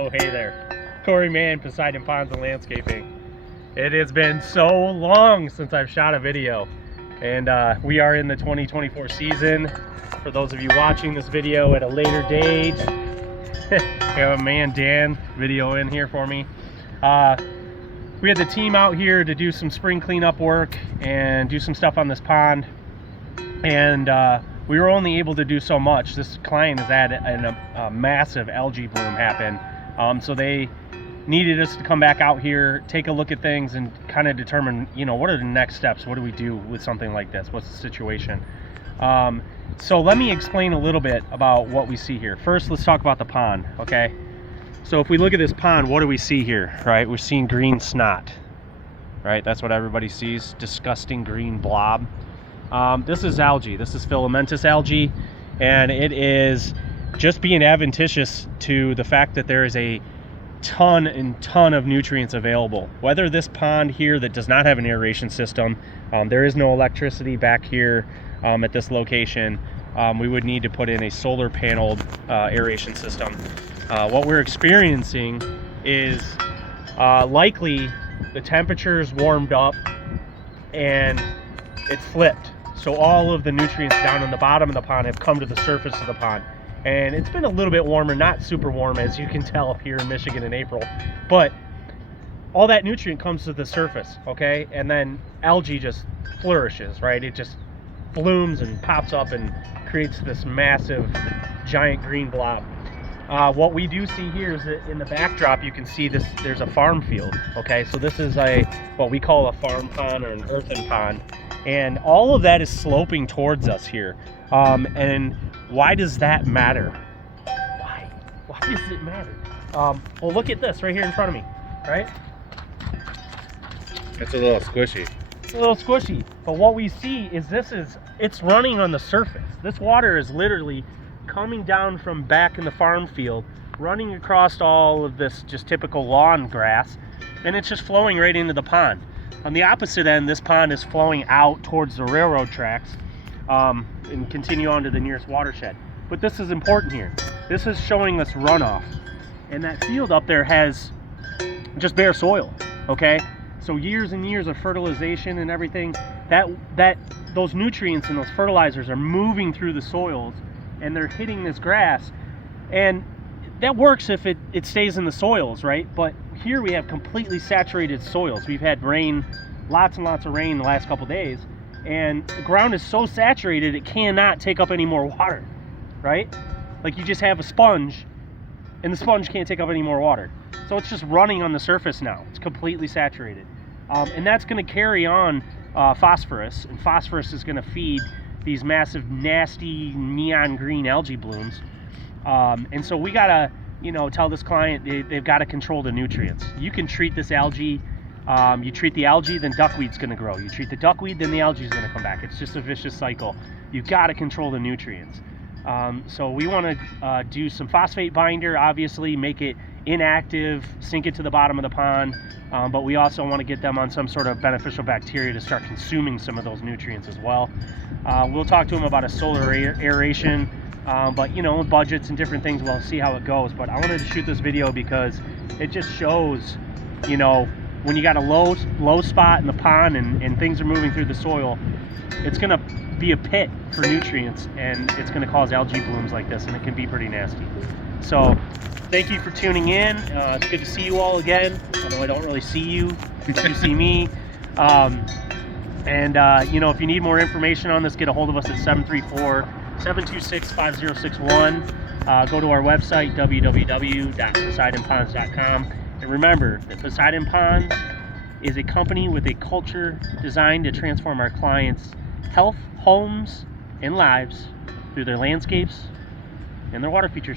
Oh, hey there. Corey Mann, Poseidon Ponds Landscaping. It has been so long since I've shot a video, and we are in the 2024 season. For those of you watching this video at a later date, I have a man, Dan, video in here for me. We had the team out here to do some spring cleanup work and do some stuff on this pond, and we were only able to do so much. This client has had a massive algae bloom happen, so they needed us to come back out here, take a look at things, and kind of determine, you know, what are the next steps? What do we do with something like this? What's the situation? So let me explain a little bit about what we see here. First, let's talk about the pond, okay? So if we look at this pond, what do we see here, right? We're seeing green snot, right? That's what everybody sees, disgusting green blob. This is algae. This is filamentous algae, and it is just being adventitious to the fact that there is a ton of nutrients available. Whether this pond here that does not have an aeration system, there is no electricity back here at this location, we would need to put in a solar paneled aeration system. What we're experiencing is likely the temperatures warmed up and it flipped. So all of the nutrients down in the bottom of the pond have come to the surface of the pond. And it's been a little bit warmer, not super warm, as you can tell up here in Michigan in April, but all that nutrient comes to the surface, okay? And then algae just flourishes, right? It just blooms and pops up and creates this massive, giant green blob. What we do see here is that in the backdrop, you can see this, there's a farm field, okay? So this is what we call a farm pond or an earthen pond. And all of that is sloping towards us here. And why does that matter? Why does it matter? Well, look at this right here in front of me, right? It's a little squishy. It's a little squishy, but what we see is it's running on the surface. This water is literally coming down from back in the farm field, running across all of this just typical lawn grass, and it's just flowing right into the pond. On the opposite end, this pond is flowing out towards the railroad tracks, and continue on to the nearest watershed. But this is important here. This is showing us runoff, and that field up there has just bare soil, okay? So years and years of fertilization and everything, those nutrients and those fertilizers are moving through the soils and they're hitting this grass, and that works if it stays in the soils, right? But here we have completely saturated soils. We've had rain, lots and lots of rain the last couple days, and the ground is so saturated it cannot take up any more water, right? Like you just have a sponge and the sponge can't take up any more water, so it's just running on the surface now. It's completely saturated, and that's going to carry on phosphorus, and phosphorus is going to feed these massive nasty neon green algae blooms, and so we gotta, you know, tell this client they've got to control the nutrients. You can treat this algae. You treat the algae, then duckweed's going to grow. You treat the duckweed, then the algae is going to come back. It's just a vicious cycle. You've got to control the nutrients. So we want to do some phosphate binder, obviously, make it inactive, sink it to the bottom of the pond, but we also want to get them on some sort of beneficial bacteria to start consuming some of those nutrients as well. We'll talk to them about a solar aeration, but you know, budgets and different things, we'll see how it goes. But I wanted to shoot this video because it just shows, you know, when you got a low spot in the pond and things are moving through the soil, it's going to be a pit for nutrients, and it's going to cause algae blooms like this, and it can be pretty nasty. So thank you for tuning in. It's good to see you all again, although I don't really see you. You see me. You know, if you need more information on this, get a hold of us at 734-726-5061. Go to our website, www.poseidonponds.com. And remember that Poseidon Ponds is a company with a culture designed to transform our clients' health, homes, and lives through their landscapes and their water features.